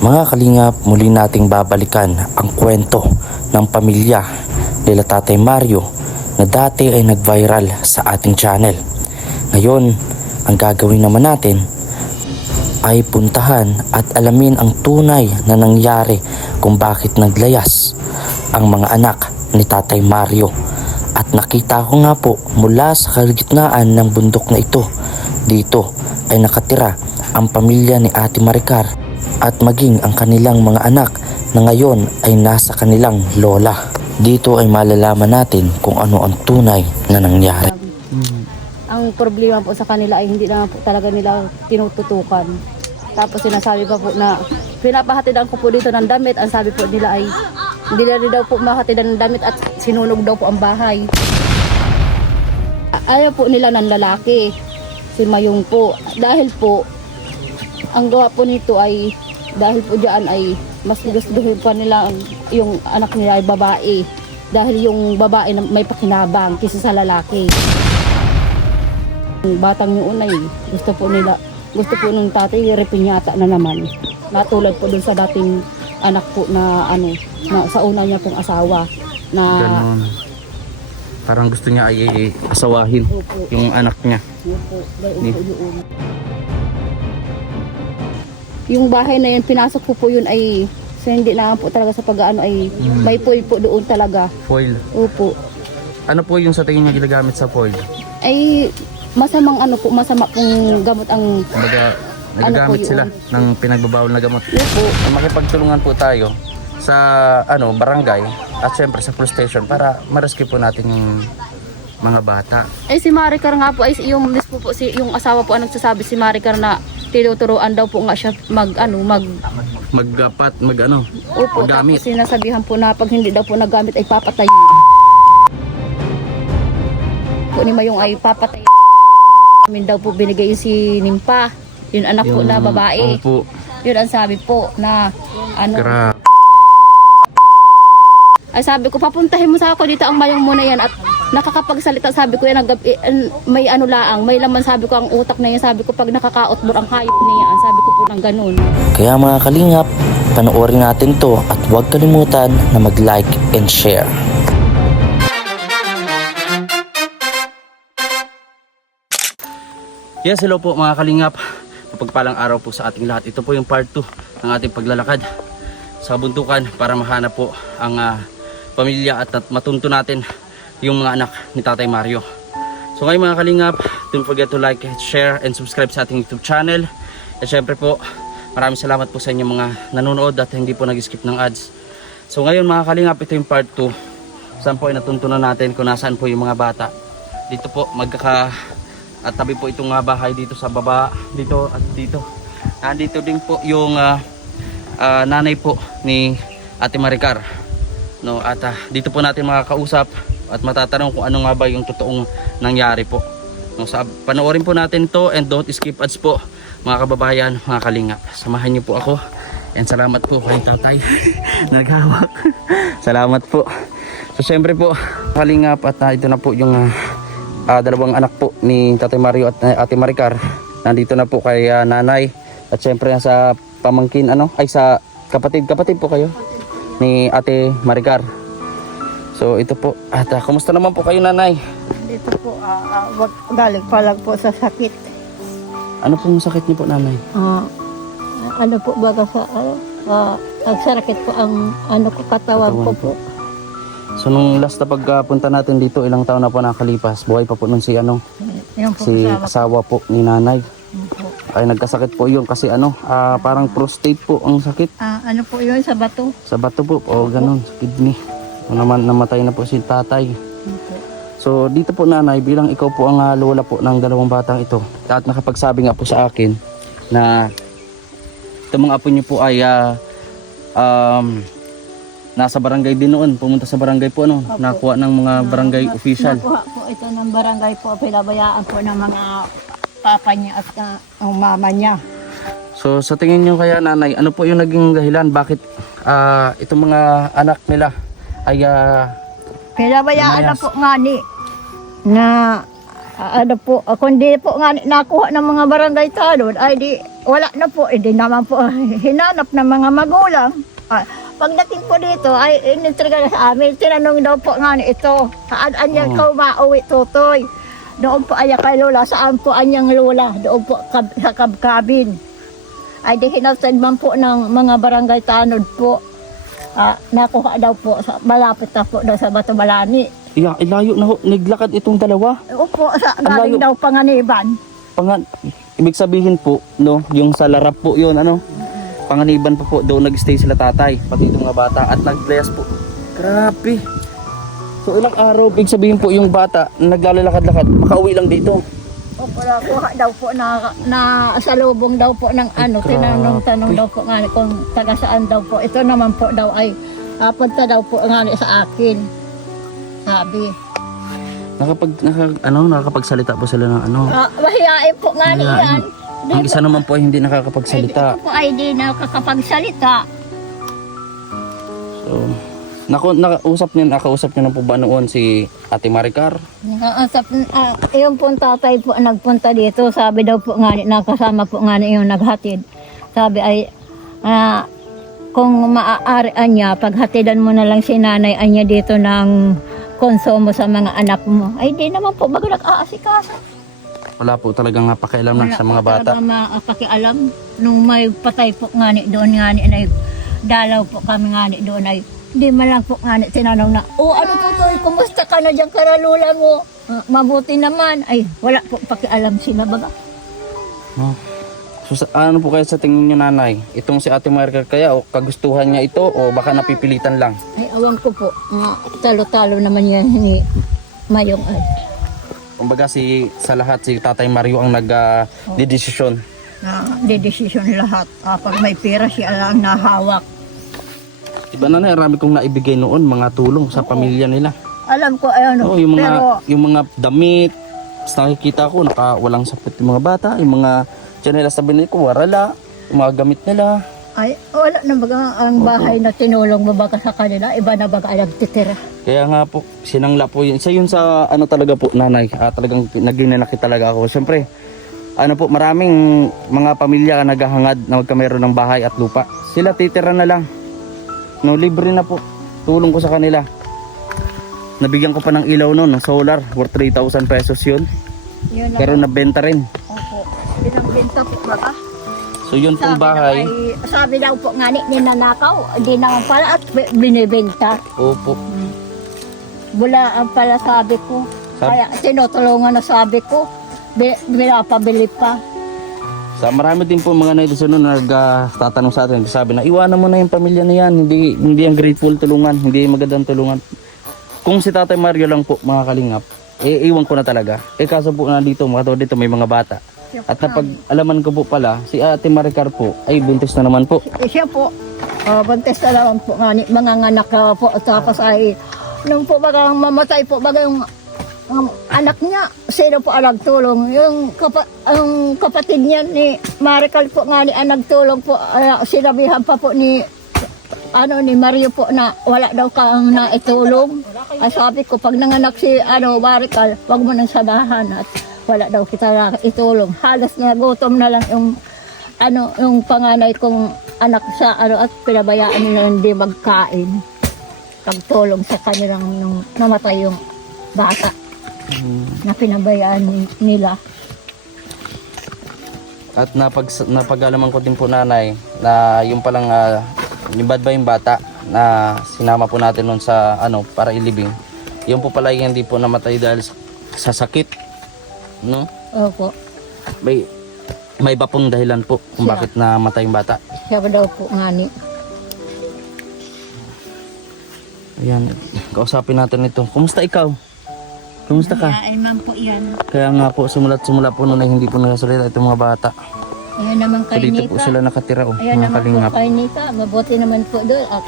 Mga kalingap, muli nating babalikan ang kwento ng pamilya nila Tatay Mario na dati ay nag-viral sa ating channel. Ngayon, ang gagawin naman natin ay puntahan at alamin ang tunay na nangyari kung bakit naglayas ang mga anak ni Tatay Mario. At nakita ko nga po mula sa kalagitnaan ng bundok na ito, dito ay nakatira ang pamilya ni Ate Maricar at maging ang kanilang mga anak na ngayon ay nasa kanilang lola. Dito ay malalaman natin kung ano ang tunay na nangyari. Ang problema po sa kanila ay hindi naman po talaga nila tinututukan. Tapos sinasabi pa po na pinapahatidan ko po dito ng damit. Ang sabi po nila ay hindi na rin daw po mahatidan ng damit at sinunog daw po ang bahay. Ayaw po nila ng lalaki, si Mayong po. Dahil po, ang gawa po nito ay, dahil po diyan ay mas gustuhin pa nila yung anak nila ay babae. Dahil yung babae na may pakinabang kaysa sa lalaki. Yung batang yun ay gusto po ng tatay repinyata na naman. Natulad po dun sa dating anak po na na sa una niya pong asawa na ganon. Parang gusto niya ay asawahin. Opo. Yung anak niya. Opo, dahil po yun. Yung bahay na yun, pinasok ko po yun ay so hindi na po talaga sa pag-ano ay may foil po doon talaga. Foil. Opo. Ano po yung sa tingin niya ginagamit sa foil? Ay masama pong gamot ang Kumbaga, nagagamit po sila yun? ng pinagbabawal na gamot. Opo. Makipagtulungan po tayo sa barangay at syempre sa police station para ma-rescue po natin yung mga bata. Eh si Maricar nga po ay yung mismo po yung asawa po ang nagsasabi si Maricar na tinuturuan daw po nga siya Magamit. Opo, tapos sinasabihan po na pag hindi daw po nagamit ay papatay. Po ni Mayong ay papatay. Amin daw po binigay si Nimpa, yun anak po na babae. Opo. Yun ang sabi po na ay sabi ko papuntahin mo sa ako dito ang Mayong muna yan at nakakapagsalita sabi ko yan may may laman sabi ko ang utak na yan sabi ko pag nakakaotbor ang hayop niya sabi ko po ng ganun. Kaya mga kalingap, panoorin natin to at huwag kalimutan na mag-like and share. Yes, hello po mga kalingap. Mapagpalang araw po sa ating lahat. Ito po yung part 2 ng ating paglalakad sa buntukan para mahanap po ang pamilya at matunto natin yung mga anak ni Tatay Mario. So ngayon mga kalingap, don't forget to like, share, and subscribe sa ating YouTube channel. At syempre po, maraming salamat po sa inyo mga nanonood at hindi po nag-skip ng ads. So ngayon mga kalingap, ito yung part 2. Saan po ay natuntunan natin kung nasaan po yung mga bata. Dito po at tabi po itong bahay dito sa baba, dito at dito. Nandito din po yung nanay po ni Ate Maricar. No, at dito po natin makakausap at matatanong kung ano nga ba yung totoong nangyari po. No, panoorin po natin to and don't skip ads po mga kababayan, mga kalingap. Samahan niyo po ako and salamat po kay tatay naghawak. Salamat po. So syempre po kalingap at ito na po yung dalawang anak po ni Tatay Mario at Ate Maricar. Nandito na po kay nanay at syempre sa pamangkin sa kapatid po kayo ni Ate Maricar. So ito po at kumusta naman po kayo nanay? Dito po, galing pa lang po sa sakit. Ano pong sakit niyo po nanay? Ano po baga sa, nagsakit po ang katawan ko po. So nung last na pagpunta natin dito, ilang taon na po nakalipas, buhay pa po nun si Yung po si asawa po ni nanay. po. Ay nagkasakit po yun kasi parang prostate po ang sakit. Ano po yun sa bato? Sa bato po, o ganun, sa kidney. Namatay na po si tatay. Po. So dito po nanay, bilang ikaw po ang lola po ng dalawang batang ito, at nakapagsabi nga po sa akin na itong mga apo niyo po ay nasa barangay din noon, pumunta sa barangay po nakuha ng mga barangay official. Nakuha po ito ng barangay po, pinabayaan po ng mga papa niya at mama niya. So sa tingin niyo kaya nanay, ano po yung naging dahilan bakit itong mga anak nila ay Pinabayaan na po nga na Ano po, kundi po nga nakuha ng mga barangay tanod, ay di, wala na po, hindi naman po hinanap ng mga magulang. Pagdating po dito, ay inintriga na sa amin, tinanong daw po nga ito, saan anyang ikaw mauwi, tutoy? Doon po aya kay Lola, saan po anyang Lola? Doon po sa kabkabin. Ay di hinapsad man po ng mga barangay tanod po. Nakuha daw po, malapit na po daw sa Batubalani. Ilayo na ho, naglakad itong dalawa. Opo, layo. galing daw Panganiban. Ibig sabihin po, no, yung sa larap po yun, ano, Panganiban pa po, doon nag-stay sila tatay, pati itong mga bata, at nag-bless po. Grabe. So ilang araw, ibig sabihin po yung bata, naglalakad-lakad, makauwi lang dito. Opo, nakuha daw po na salubong daw po ng ano, tinanong-tanong daw po nga kung taga saan daw po. Ito naman po daw ay punta daw po nga sa akin. Sabi. Nakakapagsalita po sila ng ano. Mahihain po nga Mahihain. yan. Ang isa naman po ay hindi nakakapagsalita. Ito po ay di nakakapagsalita. So, nakausap niyo na po ba noon si Ate Maricar? Yung po tatay po nagpunta dito, sabi daw po nga nakasama po nga yung naghatid. Sabi ay kung maaari niya, paghatidan mo na lang si nanay niya dito ng konsumo sa mga anak mo. Ay di naman po bago nag-aasikaso. Wala po talagang pakialam na sa mga bata. Wala po pakialam. Nung may patay po nga doon nga na dalaw po kami nga doon ay hindi man lang po nga tinanong na, ano tutoy, kumusta ka na dyan karalula mo? Mabuti naman. Ay, wala po pakialam sila baga. So, ano po kaya sa tingin niyo nanay? Itong si Ate Maricar kaya o kagustuhan niya ito o baka napipilitan lang? Ay, awan ko po. Talo-talo naman yan ni Mayong ay. Kumbaga sa lahat si Tatay Mario ang nag-desisyon. Didesisyon lahat. Pag may pera siya lang nahawak. Diba nanay, marami kong naibigay noon mga tulong sa pamilya nila. Alam ko ano, yung mga damit, nakikita ko walang sapot yung mga bata, yung mga tsinelas sa binili ko, warala, yung mga gamit nila. ay wala na baga ang bahay na tinulong mo baga sa kanila, iba na baga nagtitira. Kaya nga po, sinangla po yun. Isa yun sa ano talaga po nanay, talagang naginanaki talaga ako. Siyempre, ano po, maraming mga pamilya naghahangad na magkameron ng bahay at lupa. Sila titira na lang. No, libre na po. Tulong ko sa kanila. Nabigyan ko pa ng ilaw noon, ng solar, worth 3,000 pesos yun. Pero nabenta rin. Opo, binabenta po baga. So yun pong bahay. Sabi daw po nga ninanakaw, hindi naman pala at binibenta. Opo. Bulaan pala sabi ko. Kaya tinutulungan na sabi ko, binapabili pa. Sa marami din po mga netizen na nagtatanong sa atin, sabi na iwanan mo na yung pamilya na yan, hindi ang grateful tulungan, hindi magandang tulungan. Kung si Tatay Mario lang po mga kalingap, iwan ko na talaga. Kaso po dito may mga bata. At napag-alaman ko po pala, si Ate Maricar po ay buntis na naman po. Siya po, buntis na naman po nga mga anak po. Tapos ay, nung po bagang mamatay po, bagang anak niya, sino po ang nagtulong? Yung kapatid niya ni Maricar po nga ang nagtulong po, sinabihan pa po ni Mario po na wala daw kang naitulong. Sabi ko, pag nanganak si Maricar, wag mo nang sabahan at wala daw kita itulong. Halos na gutom na lang yung panganay kong anak sa at pinabayaan nila hindi magkain. Pagtulong sa kanilang nung namatay yung bata. Na pinabayaan nila. At napag-alaman ko din po nanay na yung palang libad ba yung bata na sinama po natin nun sa para ilibing. Yung po pala hindi po namatay dahil sa sakit, no? Opo. May iba pong dahilan po kung bakit namatay yung bata. Siya daw po ngani. Ayan, kausapin natin ito. Kumusta ikaw? Kumusta ka? Ay man po yan. Kaya nga po, simula po noon ay hindi po nakasalita itong mga bata. Ayan naman So kay dito Nika. po sila nakatira, Ayan mga naman kalingap. po kay Nika. Mabuti naman po doon. At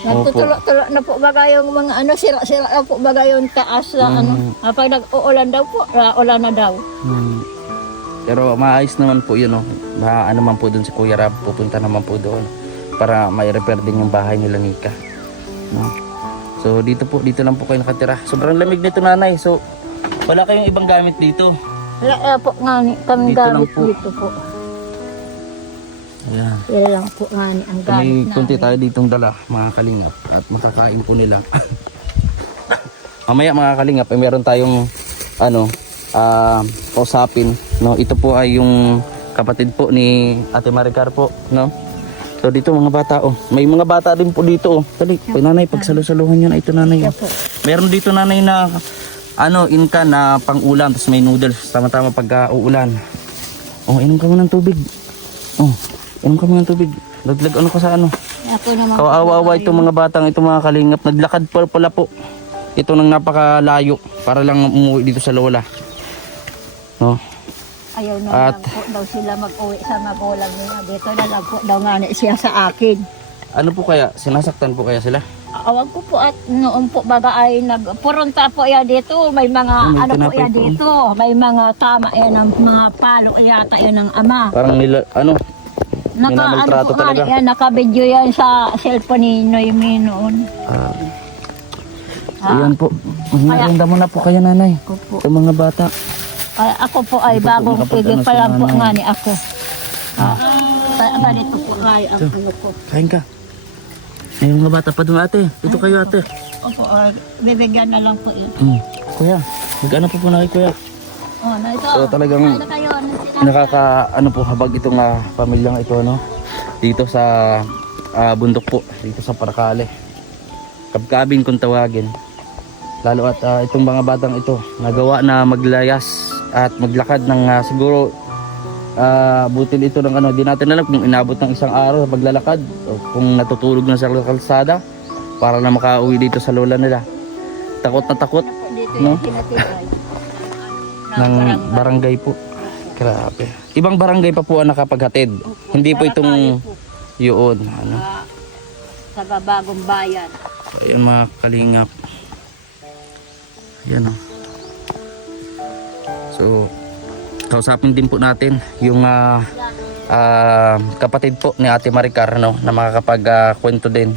nagtutulo-tulo na po baga yung mga sira-sira na po baga yung taas na Pag nag-uulan daw po, ulan na daw. Pero maayos naman po yun, man po doon si Kuya Rab, pupunta naman po doon para mai-repair din yung bahay nila Nika. No? So dito lang po kayo nakatira. Sobrang lamig nito nanay. So Wala kayong ibang gamit dito. Wala po nga ni kami Dito lang gamit po. dito po. Ayan. Wala lang po nga ni ang May gamit kunti namin. tayo ditong dala, mga kalingap. At makakain po nila. Mamaya mga kalingap, ay meron tayong kausapin. No? Ito po ay yung kapatid po ni Ate Maricar po. No? So dito mga bata, oh. May mga bata din po dito. Oh. Dali, nanay, pagsalusaluhan yan. Ito nanay. Oh. Ito po. Meron dito nanay na inka na pang-ulam. Tapos may noodles. Tama-tama pagka uulan. Oh, inom ka muna ng tubig. Oh, inom ka muna ng tubig. Laglag ano ka sa ano. Ako naman. Kawawa itong mga batang, itong mga kalingap. Naglakad pala po. Ito nang napakalayo para lang umuwi dito sa lola. No? Ayaw na At- lang po daw sila mag-uwi sa magulang nila. Dito na lang po daw nga ni siya sa akin. Ano po kaya? Sinasaktan po kaya sila? Awag ko po at noon po baga ay nagpurunta po yan dito. May mga may ano po tinapay yan po. dito. May mga tama yan ng mga palo yata yan ng ama. Parang nila, Ano Minamaltrato po nga talaga. yan, naka-video yan sa cellphone ni Noemi noon. Ayan po. Magmerienda mo na po kayo nanay. Ako po. Itong mga bata. Ay, ako po ay Hindi po bagong nakapag- pigil ano, pa lang si po nanay. nga ni ako. Ganito po ay ang ano po. Kain ka. Ay, mga bata pa doon ate. Ito kayo ate. Opo, bibigyan na lang po yun. Kuya, mag-ano po na kay kuya. Oh, na ito. So, talagang Kain na kayo. nakaka po habag itong pamilyang ito dito sa bundok po, dito sa Paracale. Kabkabin kung tawagin. Lalo at itong mga batang ito nagawa na maglayas at maglakad ng siguro butil ito ng di natin alam kung inabot ng isang araw sa paglalakad o kung natutulog na sa kalsada para na makauwi dito sa lola nila. Takot na takot Dito no? yung tinatibay. ng barangay po. Grabe. Ibang barangay pa po ang nakapaghatid. Hindi po itong yun. Sa Bagong Bayan. So, ayun mga kalingap. Ayan o. So, kausapin din po natin yung kapatid po ni Ate Maricar na makakapag-kwento din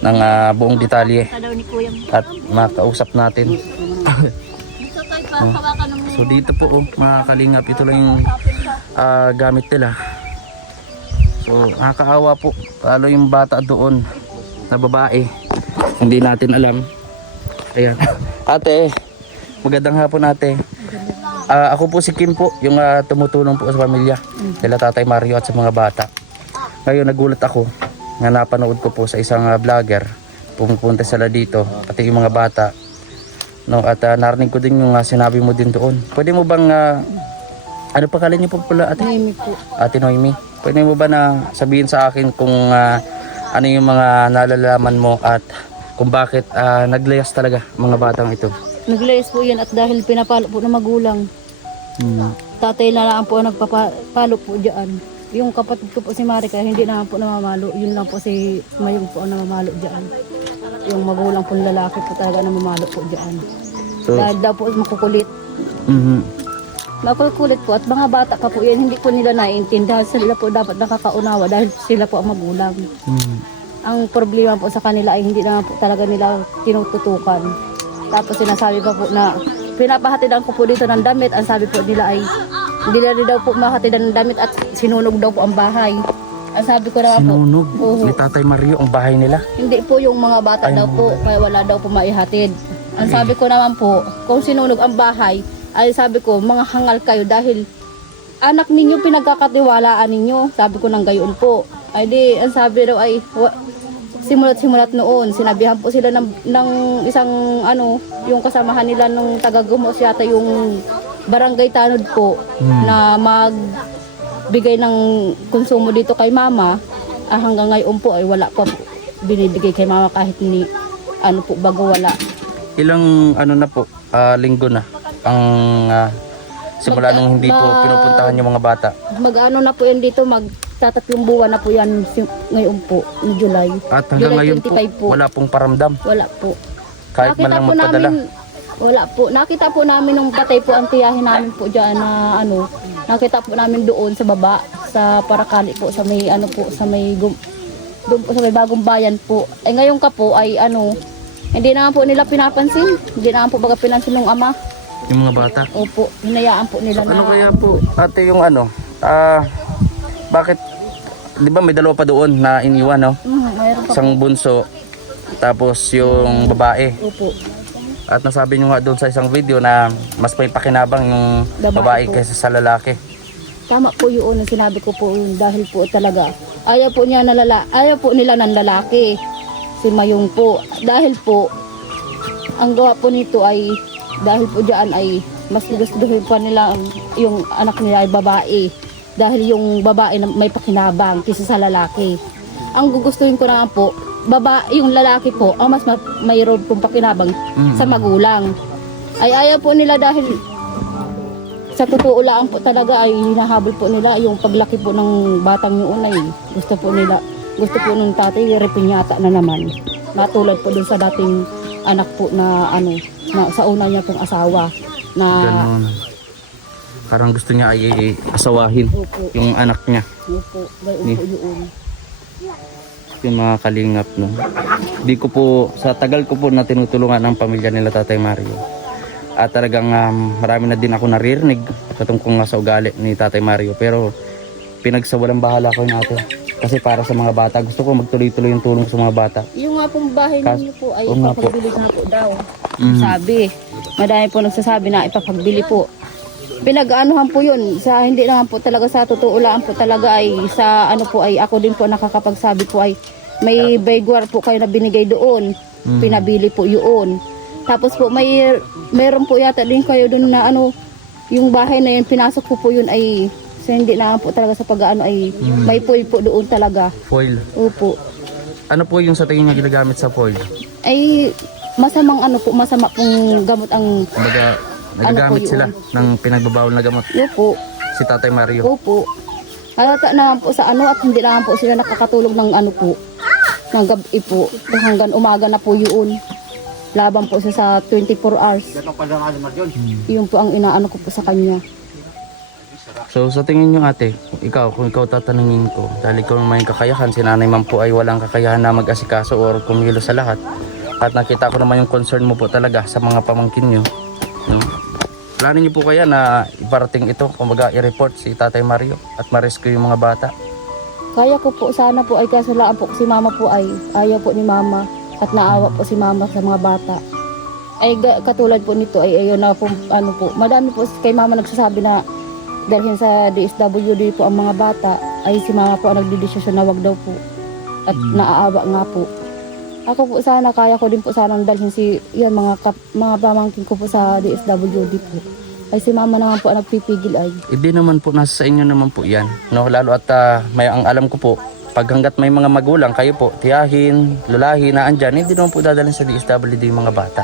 ng buong detalye Sa daw ni Kuya. at makausap natin. Dito tayo pa, hawakan ng So dito po mga kalingap, ito lang yung gamit nila. So nakakaawa po, lalo yung bata doon na babae, hindi natin alam. Ayan. Ate, magandang hapon ate. Ako po si Kim po, yung tumutulong po sa pamilya nila Tatay Mario at sa mga bata. Ngayon nagulat ako na napanood ko po sa isang vlogger, pumupunta sila dito, pati yung mga bata. No, at narinig ko din yung sinabi mo din doon. Pwede mo bang ano pangalan niyo po pala ate? Noemi po. Ate Noemi. Pwede mo ba na sabihin sa akin kung ano yung mga nalalaman mo at kung bakit naglayas talaga mga batang ito? Naglayas po yan at dahil pinapalo po ng magulang. Tatay na lang po ang nagpapalo po dyan. Yung kapatid ko po si Marica, hindi na po namamalo. Yun lang po si Mayong po ang namamalo dyan. Yung magulang po lalaki po talaga namamalo po dyan. So, Dahil daw po makukulit. mhm. Makukulit po at mga bata ka po yan, hindi po nila naiintindihan. Sila po dapat nakakaunawa dahil sila po ang magulang. Mhm. Ang problema po sa kanila ay hindi na po talaga nila tinututukan. Tapos sinasabi pa po na pinapahatidan ko po dito ng damit. Ang sabi po nila ay hindi na rin daw po mahatidan ng damit at sinunog daw po ang bahay. Ang sabi ko na po, Sinunog oo. ni Tatay Mario ang bahay nila. Hindi po yung mga bata Ay, daw po, kaya wala daw po maihatid. Ang sabi ko naman po, kung sinunog ang bahay, ay sabi ko, mga hangal kayo dahil anak ninyo pinagkakatiwalaan ninyo. Sabi ko ng gayon po. Ay di, ang sabi daw ay, simulat noon, sinabihan po sila ng isang yung kasamahan nila nung taga-Gumos yata yung barangay Tanod po, na magbigay ng konsumo dito kay mama. Hanggang ngayon po ay wala po binibigay kay mama kahit ni po bago wala. Ilang na po, linggo na ang simula nung hindi po pinupuntahan yung mga bata. Mag-ano na po yan dito, magtatatlong buwan na po yan ngayon po, ni July. At hanggang July ngayon 25 po, wala pong paramdam. Wala po. Kahit man lang magpadala. Wala po. Nakita po namin nung patay po ang tiyahin namin po dyan na nakita po namin doon sa baba, sa Paracale po, sa may po, sa may doon po sa may Bagong Bayan po. Eh ngayon ka po ay hindi naman po nila pinapansin. Hindi naman po baga pinansin ng ama. yung mga bata. Opo, hinayaan po nila na. Ano kaya po, ate, yung bakit, di ba may dalawa pa doon na iniwan, no? Mayroon pa Isang bunso, tapos yung babae. po. Opo. At nasabi nyo nga doon sa isang video na mas may pakinabang yung babae po. kaysa sa lalaki. Tama po yun, ang sinabi ko po yun, dahil po talaga ayaw po nila ng lalaki, si Mayong po. Dahil po, ang gawa po nito ay, dahil po dyan ay, mas gustuhin pa nila yung anak nila ay babae. Dahil yung babae na may pakinabang kaysa sa lalaki. Ang gugustuhin ko na po, yung lalaki po, ang mas mayroon pong pakinabang sa magulang. Ay ayaw po nila dahil sa totoo lang po talaga ay hinahabol po nila yung paglaki po ng batang yun ay gusto po ng tatay repinyata na naman. Natulad po dun sa dating anak po na na sa una niya pong asawa na Ganon. Parang gusto niya ay asawahin Opo. yung anak niya. Opo, gayon po yun. Yung mga kalingap, no. Di ko po, sa tagal ko po na tinutulungan ang pamilya nila Tatay Mario. At talagang marami na din ako naririnig katungkol nga sa ugali ni Tatay Mario. Pero pinagsawalang bahala ko natin. Kasi para sa mga bata, gusto ko magtuloy-tuloy yung tulong sa mga bata. Yung nga pong bahay ninyo po ay Oo nga po. ipapagbili na po daw. Sabi, madami po nagsasabi na ipapagbili po. Pinag-anuhan po yun, sa hindi naman po talaga sa totoo lang po talaga ay sa ano po ay ako din po nakakapagsabi po ay may baygwar po kayo na binigay doon. Pinabili po yun. Tapos po mayroon po yata din kayo doon na yung bahay na yun pinasok po yun ay so hindi naman po talaga sa pag-ano ay may foil po doon talaga. Foil. Opo. Ano po yung sa tingin niya ginagamit sa foil? Ay masama pong gamot ang Kumbaga, nagagamit po sila yun? ng pinagbabawal na gamot. Opo. Si Tatay Mario. Opo. Halata naman po sa at hindi naman po sila nakakatulog ng po. Ng gabi po. Hanggang umaga na po yun. Laban po siya sa 24 hours. Yun po ang inaano ko po sa kanya. So sa tingin nyo ate, kung ikaw tatanungin ko, dahil ikaw may kakayahan, si nanay man po ay walang kakayahan na mag-asikaso or kumilos sa lahat. At nakita ko naman yung concern mo po talaga sa mga pamangkin nyo. Plano nyo po kaya na iparating ito, kumbaga i-report si Tatay Mario at ma-rescue yung mga bata? Kaya ko po sana po ay kasalaan po si mama po ay ayaw po ni mama at naawa po si mama sa mga bata. Ay katulad po nito ay ayaw na po po. Madami po kay mama nagsasabi na dalhin sa DSWD po ang mga bata ay si mama po ang nagdidesisyon na wag daw po. At naaawa nga po. Ako po sana kaya ko din po sana dalhin mga pamangkin ko po sa DSWD po. Ay si mama naman po ang nagpipigil ay. Hindi naman po, nasa sa inyo naman po yan. No? Lalo at may ang alam ko po, pag hanggat may mga magulang, kayo po, tiyahin, lulahin na andyan, hindi naman po dadalhin sa DSWD yung mga bata.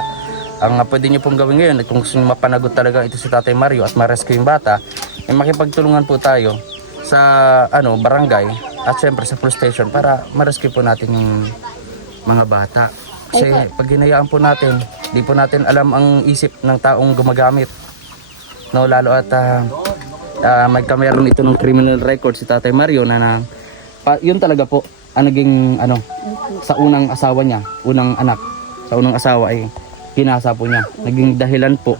Ang pwede nyo pong gawin ngayon, kung gusto nyo mapanagot talaga ito si Tatay Mario at ma-rescue yung bata, ay makipagtulungan po tayo sa barangay at syempre sa police station para ma-rescue po natin yung mga bata. Kasi pag hinayaan po natin, di po natin alam ang isip ng taong gumagamit. No, lalo at may kameron ito ng criminal record si Tatay Mario na yun talaga po ang naging sa unang asawa niya, unang anak, sa unang asawa ay pinasa po niya. Naging dahilan po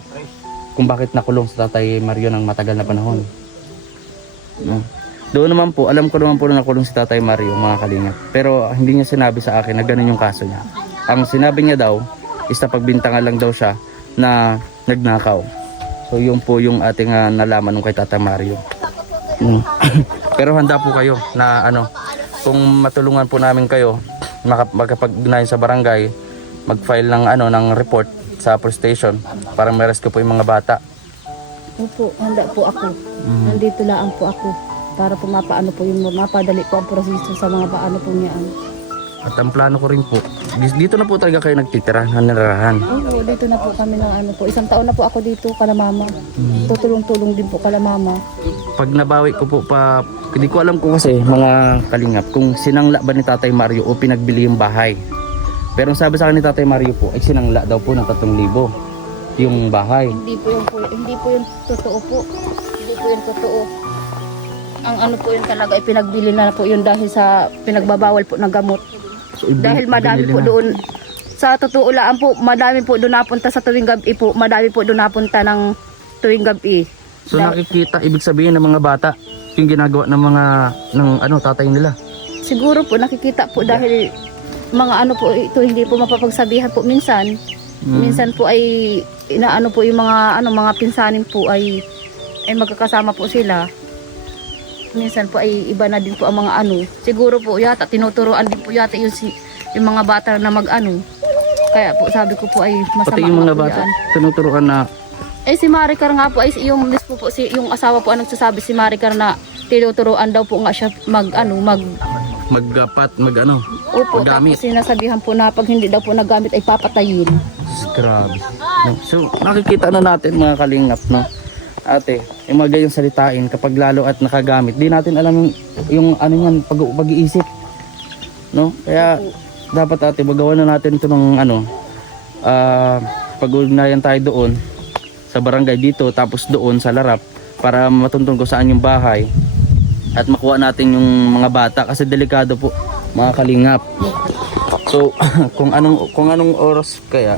kung bakit nakulong si Tatay Mario ng matagal na panahon. No. Doon naman po, alam ko naman po na nakulong si Tatay Mario, mga kalingap. Pero hindi niya sinabi sa akin na ganun yung kaso niya. Ang sinabi niya daw is na pagbintangan lang daw siya na nagnakaw. So yun po yung ating nalaman nung kay Tatay Mario. Pero handa po kayo na kung matulungan po namin kayo magkapag-ugnayan sa barangay, mag-file ng report sa police station para ma-rescue po yung mga bata. Opo, handa po ako. Nandito lang po ako para po mapadali po ang proseso sa mga paano po niya. At ang plano ko rin po, dito na po talaga kayo nagtitira, nanirahan. Oo, dito na po kami ng isang taon na po ako dito kala mama. Tutulong-tulong din po kala mama. Pag nabawi ko po hindi ko alam kung kasi mga kalingap, kung sinangla ba ni Tatay Mario o pinagbili yung bahay. Pero ang sabi sa akin ni Tatay Mario po, ay sinangla daw po ng 3,000 yung bahay. Hindi po yung totoo po. Hindi po yung totoo. Ang po yun talaga ay pinagbili na po yun dahil sa pinagbabawal po ng gamot. So, Dahil madami binili po na. doon, Sa totoo lang po, madami po doon napunta sa tuwing gabi po. Madami po doon napunta ng tuwing gabi. So nakikita, ibig sabihin ng mga bata, yung ginagawa ng mga, tatay nila. Siguro po nakikita po dahil mga ano po ito hindi po mapapagsabihan po minsan. Minsan po ay inaano po yung mga pinsanin po ay magkakasama po sila. Minsan po ay iba na din po ang mga ano. Siguro po yata tinuturuan din po yata yung mga bata na mag-ano. Kaya po sabi ko po ay masama. Pati yung mga po bata, yan. tinuturuan na, Si Maricar nga po ay yung mismo po yung asawa po ang nagsasabi si Maricar na tinuturuan daw po nga siya maggamit. Opo, tapos sinasabihan po na pag hindi daw po nagamit ay papatayin. Grabe. No? So nakikita na natin mga kalingap, no? Ate, yung mga ganyang salitain kapag lalo at nakagamit, di natin alam yung ano yan, pag-iisip. No? Kaya dapat ate, magawa na natin ito ng pag-ugnayan tayo doon sa barangay dito, tapos doon sa Larap para matuntun ko saan yung bahay at makuha natin yung mga bata kasi delikado po mga kalingap. So kung anong oras kaya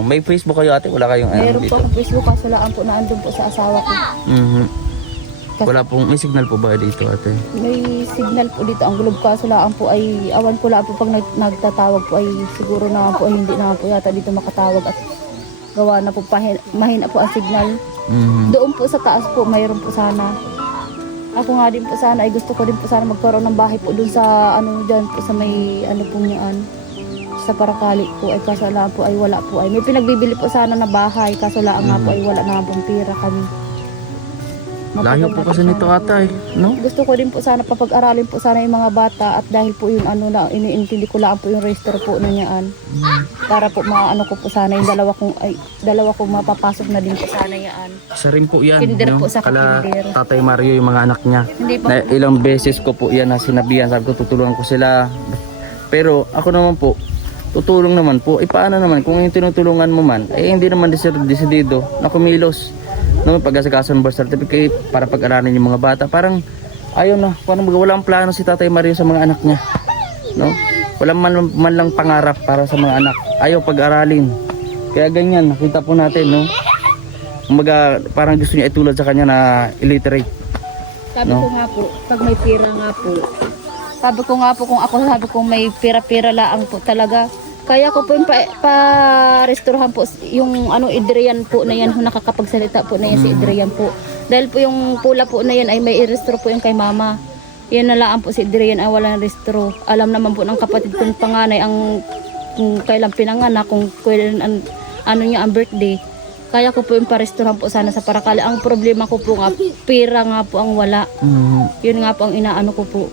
may Facebook kayo ate? Wala kayong Meron dito? po akong Facebook kaso lang po na andun po sa asawa ko. Wala pong, may signal po ba dito ate? May signal po dito ang globe kaso lang po ay awan ko lang po pag nagtatawag po ay siguro na po ay hindi na po yata dito makatawag at gawa na po mahina po ang signal. Doon po sa taas po mayroon po sana. Ako nga din po sana ay gusto ko din po sana magkaroon ng bahay po doon sa diyan po sa may po niyaan sa Paracali po ay kaso lang po ay wala po ay may pinagbibili po sana na bahay kaso lang nga po ay wala na pong pera kami. Layo po kasi nito ate, no? Gusto ko din po sana papag-aralin po sana yung mga bata at dahil po yung na iniintindi ko lang po yung register po na niyaan. Para po ko po sana yung dalawa kong mapapasok na din po sana yaan. Isa rin po yan, Kinder po sa kala kinder. Tatay Mario yung mga anak niya. Hindi pa Na ilang beses ko po yan na sinabihan, sabi ko tutulungan ko sila. Pero ako naman po, tutulong naman po. Paano naman kung yung tinutulungan mo man, hindi naman desidido na kumilos. No, pag-asikaso ng birth certificate para pag-aralin yung mga bata. Parang ayaw na, walang plano si Tatay Mario sa mga anak niya. No? Walang man lang pangarap para sa mga anak. Ayaw pag-aralin. Kaya ganyan, nakita po natin, no? Parang gusto niya itulad sa kanya na illiterate. Sabi ko nga po, pag may pera nga po. Sabi ko nga po kung may pera-pera laang po talaga. Kaya ko po yung pa-restorahan po yung Adrian po na yan, nakakapagsalita po na yan si Adrian po. Dahil po yung pula po na yan ay may i-restore po yung kay mama. Yan na lang po si Adrian ay walang restore. Alam naman po ng kapatid kong panganay kung kailan pinanganak, kung kailan niya ang birthday. Kaya ko po yung pa-restorahan po sana sa Paracali. Ang problema ko po nga, pera nga po ang wala. Yun nga po ang inaano ko po.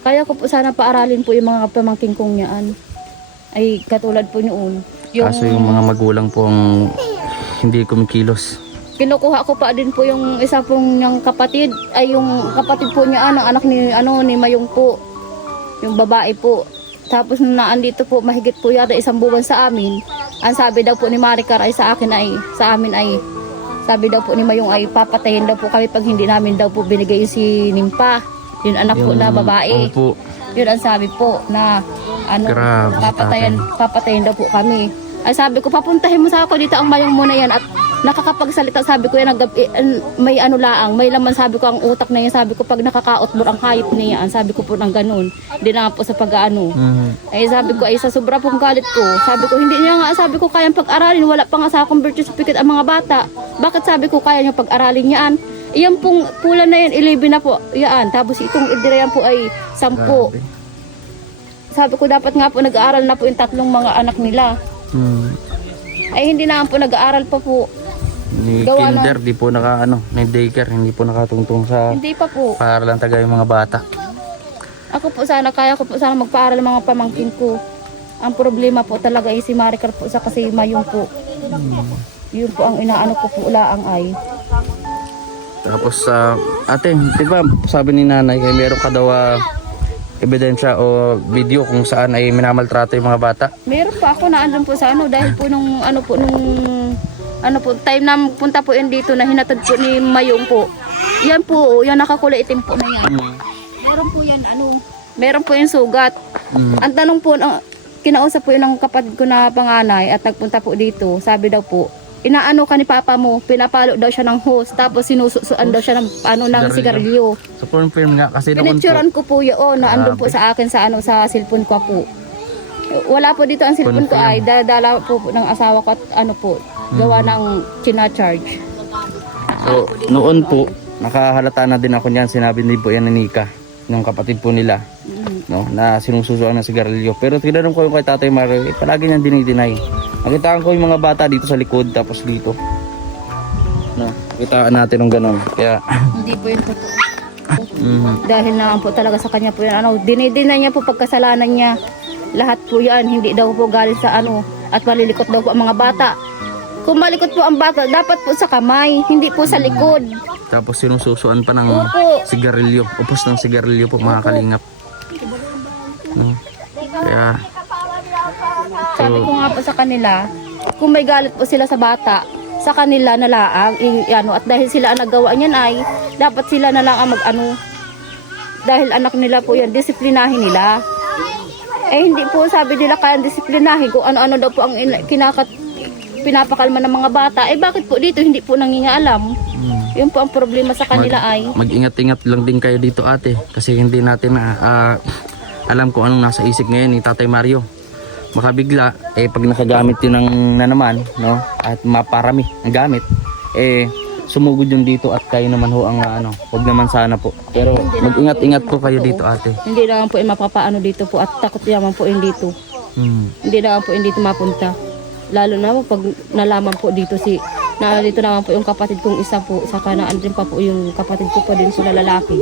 Kaya ko po sana paaralin po yung mga pamangking kong niyaan. Ay katulad po noon. Kaso yung mga magulang po ang hindi kumikilos. Kinukuha ko pa din po yung isa pong niyang kapatid. Ay yung kapatid po niya, anak ni Mayong po. Yung babae po. Tapos nung naandito po, mahigit po yata 1 buwan sa amin. Ang sabi daw po ni Maricar ay sa amin ay sabi daw po ni Mayong ay papatayin daw po kami pag hindi namin daw po binigay si Nimpa. Yung anak po na babae. Opo. Yun ang sabi po na Grabe, papatayin daw po kami. Ay sabi ko, papuntahin mo sa ako dito ang Mayong muna yan at nakakapagsalita, sabi ko yan, may may laman, sabi ko ang utak na yan, sabi ko pag nakakaotbor ang hayop niya yan, sabi ko po ng ganun. Hindi na po sa pag-ano. Ay sabi ko, ay sa sobra pong galit ko, sabi ko, hindi niya nga, sabi ko kayang pag-aralin, wala pa nga sa akong birth certificate ang mga bata. Bakit sabi ko kaya niya pag-aralin yan? Iyan pong pula na yan, 11 na po, yan. Tapos itong Idrian po ay 10. Grabe. Sabi ko dapat nga po nag-aaral na po yung 3 mga anak nila. Ay hindi na po nag-aaral pa po. Ni Gawa kinder, di po may daycare, hindi po nakatungtong sa Hindi pa po. paaralan taga yung mga bata. Ako po kaya ko po sana magpaaral ng mga pamangkin ko. Ang problema po talaga ay si Maricar po sa kasi Mayong po. Yun po ang inaano ko po laang ay. Tapos ate, di ba sabi ni nanay kay meron ka daw ebidensya o video kung saan ay minamaltrato yung mga bata? Meron pa ako na andun po sa dahil po nung time na punta po yan dito na hinatid po ni Mayong po. Yan po, yan nakakulay itim po na yan. Meron po yan meron po yung sugat. Ang tanong po kinausap po yun ng kapatid ko na panganay at nagpunta po dito, sabi daw po, inaano ka ni papa mo, pinapalo daw siya ng hose, tapos sinususuan daw siya ng ng sigarilyo. So confirm nga kasi noon po. Pinicturean ko po yun, na andun po sa akin sa sa cellphone ko po. Wala po dito ang cellphone ko ay dala po ng asawa ko at gawa ng china-charge. So noon po, nakahalata na din ako niyan, sinabi ni po yan ni Nika, ng kapatid po nila, no, na sinususuan ng sigarilyo. Pero tinanong ko yung kay Tatay Mario, palagi niyang dinideny. Nakitaan ko yung mga bata dito sa likod, tapos dito. No, kitaan natin ng ganon. Kaya, Hindi po yun totoo. Dahil naman po talaga sa kanya po yan, dinideny niya po pagkasalanan niya. Lahat po yan, hindi daw po galing sa at malilikot daw po ang mga bata. Kung malikot po ang bata, dapat po sa kamay, hindi po sa likod. tapos sinususuan pa ng Opo. sigarilyo. Upos ng sigarilyo po mga kalingap. No? Kaya, Sabi ko nga po sa kanila, kung may galit po sila sa bata, sa kanila na laang, at dahil sila ang nagawa niyan ay, dapat sila na lang ang dahil anak nila po yan, disiplinahin nila. Eh hindi po sabi nila kayang disiplinahin kung ano-ano daw po ang pinapakalma ng mga bata. Eh bakit po dito hindi po nangingaalam? Yun po ang problema sa kanila ay. mag-ingat-ingat lang din kayo dito ate. Kasi hindi natin alam kung anong nasa isip ngayon ni Tatay Mario. Baka bigla, pag nakagamit yun na naman, no? At maparami ang gamit, sumugod yung dito at kayo naman ho ang wag naman sana po. Pero mag-ingat-ingat po kayo dito ate. Hindi naman po mapapaano dito po at takot naman po yung dito. Hindi naman po yung dito mapunta. Lalo na pag nalaman po dito dito naman po yung kapatid kong isa po, saka na andun pa po yung kapatid ko pa din sila lalaki.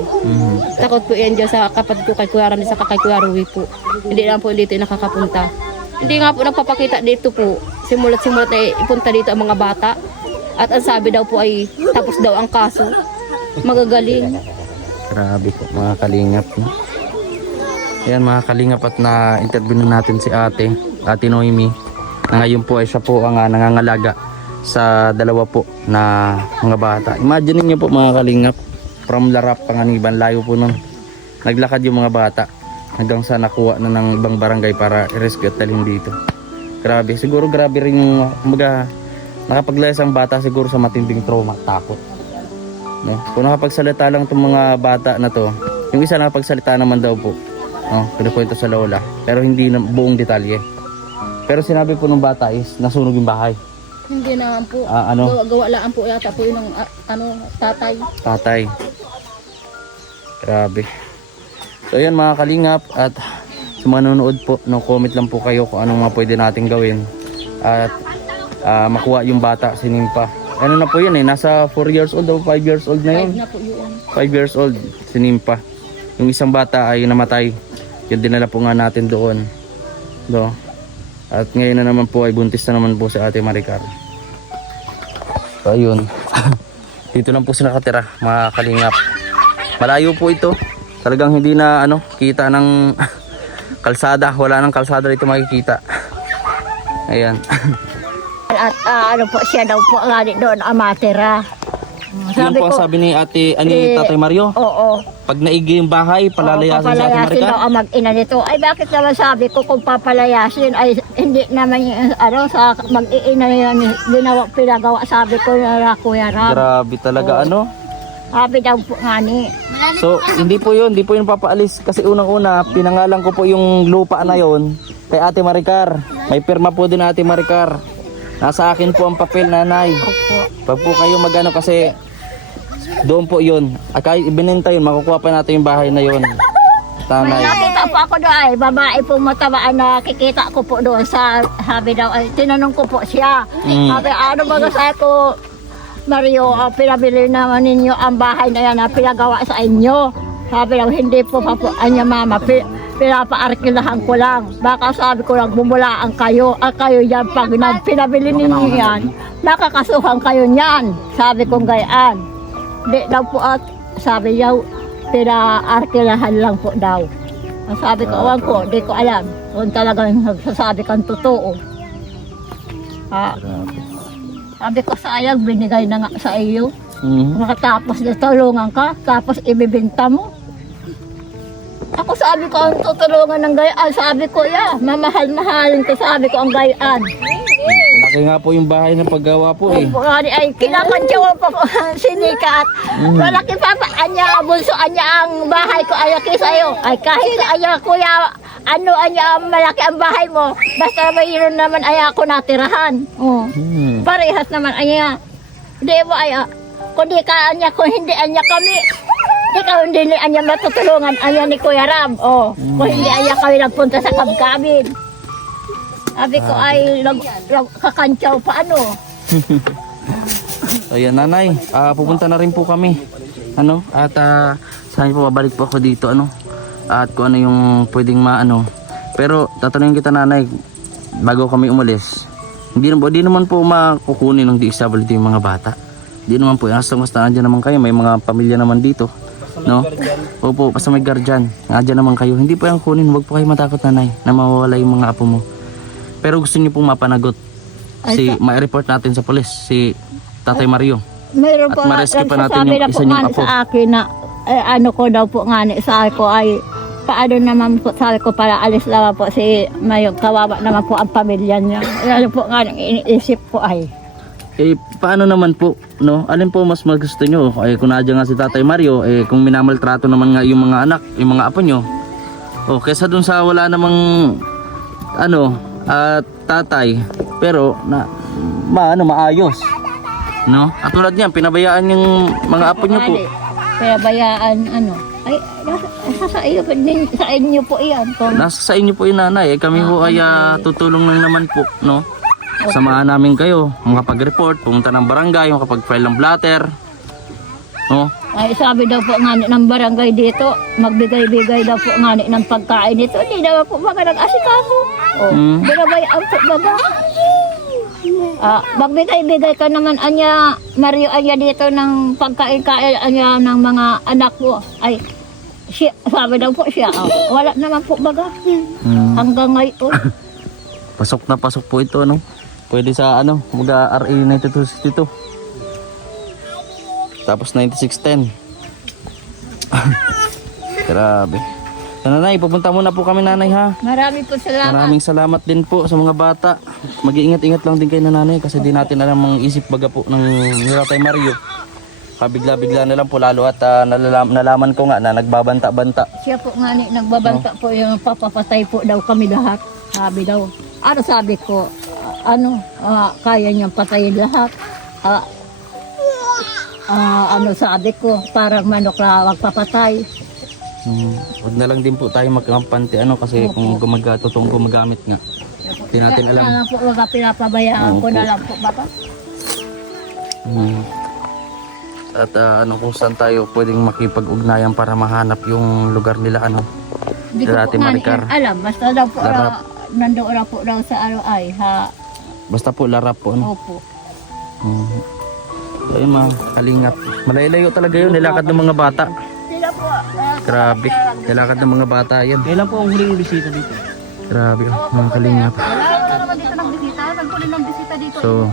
Takot po yan dyan sa kapatid ko kay Kuya Randy saka kay Kuya Ruwi po. Hindi naman po dito yung nakakapunta. Hindi nga po nagpapakita dito po. Simulat-simulat na ipunta dito ang mga bata. At ang sabi daw po ay tapos daw ang kaso. Magagaling. Grabe po mga kalingap. No? Ayan mga kalingap at na-interview na natin si Ate Noemi. Na ngayon po ay siya po ang nangangalaga sa dalawa po na mga bata. Imagine niyo po mga kalingap, from Larap, Panganiban, layo po nun. Naglakad yung mga bata hanggang sa nakuha na ng ibang barangay para i-rescue at dalhin dito. Grabe, siguro grabe rin yung nakapaglayas ang bata siguro sa matinding trauma, takot. No? Kung nakapagsalita lang itong mga bata na to, yung isa nakapagsalita naman daw po, kinukwento sa lola, pero hindi na buong detalye. Pero sinabi po ng bata is nasunog yung bahay. Hindi naman po. Gawa lang po yata po yung tatay. Tatay. Grabe. So ayan mga kalingap at sa mga nanonood po, comment lang po kayo kung anong mga pwede natin gawin at makuha yung bata, sinimpa. Ano na po yun nasa 4 years old o 5 years old na yun. 5 years old, sinimpa. Yung isang bata ay namatay. Yung dinala po nga natin doon. At ngayon na naman po ay buntis na naman po si Ate Maricar. So ayun. Dito lang po sila nakatira mga kalingap. Malayo po ito. Talagang hindi na kita ng kalsada. Wala nang kalsada dito makikita. Ayan. At po siya daw po nga doon amatira. Yun po ang sabi ni Tatay Mario. Oo. Pag naigi yung bahay, palalayasin sa Ate Papalayasin Maricar. daw ang mag-ina nito. Ay bakit naman sabi ko kung papalayasin ay hindi naman yung sa mag-iina nila pinagawa sabi ko na Kuya Ram. Grabe talaga Sabi daw po nga ni. So, hindi po yun papaalis. Kasi unang-una, pinangalan ko po yung lupa na yun kay Ate Maricar. May pirma po din Ate Maricar. Nasa akin po ang papel, nanay. Pag po kayo kasi doon po yun. Kahit ibinenta yun, makukuha pa natin yung bahay na yun. May nakita po ako doon ay babae pong matabaan na kikita ko po doon sabi daw ay tinanong ko po siya. Sabi ano ba sabi ko Mario, pinabili naman ninyo ang bahay na yan na pinagawa sa inyo. Sabi daw hindi po anya mama, pinapaarkilahan ko lang. Baka sabi ko lang bumulaan kayo. Kayo yan pag pinabili ninyo yan, nakakasuhan kayo niyan. Sabi ko gayaan. Di daw po at sabi daw pinaarkilahan lang po daw. Sabi ko, awan ko, di ko alam. Kung talagang nagsasabi kang totoo. Sabi ko, sayang, binigay na nga sa iyo. Makatapos na tulungan ka, tapos ibibinta mo. Ako sabi ko ang tutulungan ng gayaan. Sabi ko, mamahal-mahalin ko. Sabi ko ang gayaan. Laki nga po yung bahay ng paggawa po eh. Bukari ay kinakantyawan pa ko sinikat. Malaki pa pa. Anya, bunso, anya ang bahay ko. Ayaki sa'yo. Ay kahit anya, kuya, anya, malaki ang bahay mo. Basta mayroon naman aya ako natirahan. Oh. Parehas naman anya. Hindi mo aya. Kung di ka anya, kung hindi anya kami. Di ka hindi ni anya matutulungan. Anya ni Kuya Ram. Oh. Kung hindi anya kami nagpunta sa kabkabin. Sabi ko ay kakantyaw pa ano. Ayan nanay, pupunta na rin po kami. At saan po babalik po ako dito at kung ano yung pwedeng maano. Pero tatanungin kita nanay, bago kami umalis, hindi naman po makukunin ng DSWD yung mga bata. Hindi naman po, basta nandiyan naman kayo, may mga pamilya naman dito, no? Opo, basta may guardian, nandiyan naman kayo. Hindi po yung kunin, huwag po kayo matakot nanay na mawawala yung mga apo mo. Pero gusto niyo pong mapanagot, ma-report natin sa pulis, si Tatay Mario. Mayroon At po ma-rescue pa natin nagsasabi yung na po isa niyong nga apo. sa akin na ano ko daw po nga sa ko ay paano naman po sabi ko para alis lang po si Mayong, kawawa naman po ang pamilya niya. Ano po nga ang iniisip ko ay. Paano naman po, no? Alin po mas gusto nyo? Kung nandiyan nga si Tatay Mario, kung minamaltrato naman nga yung mga anak, yung mga apo nyo, kesa dun sa wala namang tatay, pero maayos, no? At tulad niyan, pinabayaan yung mga apo nyo po. Pinabayaan ay sa inyo po iyan. Nasa sa inyo po yung nanay. Kami ho ay tutulong lang naman po, no? Samahan namin kayo, makapag-report, pumunta ng barangay, makapag-file ng blatter, no? Ay sabi daw po nga ng barangay dito, magbigay-bigay daw po nga ng pagkain dito. Hindi daw po mga nag-asikaso. Binabayaan po baga. Magbigay-bigay ka naman anya, Mario anya dito ng pagkain-kain anya ng mga anak ko. Ay, sabi daw po siya, wala naman po baga. Hanggang ngayon. Pasok na pasok po ito, no? Pwede sa RA 9262. Tapos 9610. Grabe. Nanay, pupunta muna po kami nanay ha. Marami po salamat. Maraming salamat din po sa mga bata. Mag-iingat-ingat lang din kayo nanay kasi di natin alam ang isip baga po ng Tatay Mario. Kabigla-bigla na lang po lalo at nalaman ko nga na nagbabanta-banta. Siya po nga nagbabanta po yung papapatay po daw kami lahat. Sabi daw. Ano sabi ko? Kaya niyang patayin lahat. Sabi ko, parang manok na magpapatay. Huwag na lang din po tayo magkampante kasi kung totoong gumagamit nga. Hindi natin alam. Kaya po, wag pinapabayaan ko na lang po, baka. At kung saan tayo pwedeng makipag-ugnayan para mahanap yung lugar nila Hindi ko Dati po nga Maricar. alam. Basta daw po, Larap. nandoon na po daw sa Basta po larap po Opo. So ayun mga kalingap. Malayo talaga yun, nilakad ng mga bata. Sila po, Grabe, nilakad ng mga bata yan. Kailan po ang huling bisita dito? Grabe mga kalingap. Wala naman dito ng bisita. Nagpuli ng bisita dito. So,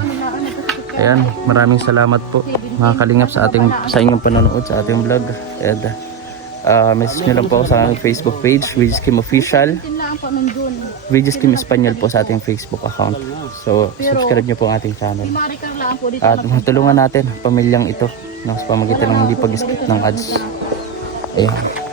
ayan, maraming salamat po mga kalingap sa inyong panonood sa ating vlog. And message nyo lang po ako sa aming Facebook page, Regis Kim Official. Tinlaan po nandun. Regis Kim Espanyol po sa ating Facebook account. So, subscribe nyo po ang ating channel. Si Maricar lang po dito. At matulungan natin ang pamilyang ito sa pamagitan ng hindi pag-skip ng ads. Ayan.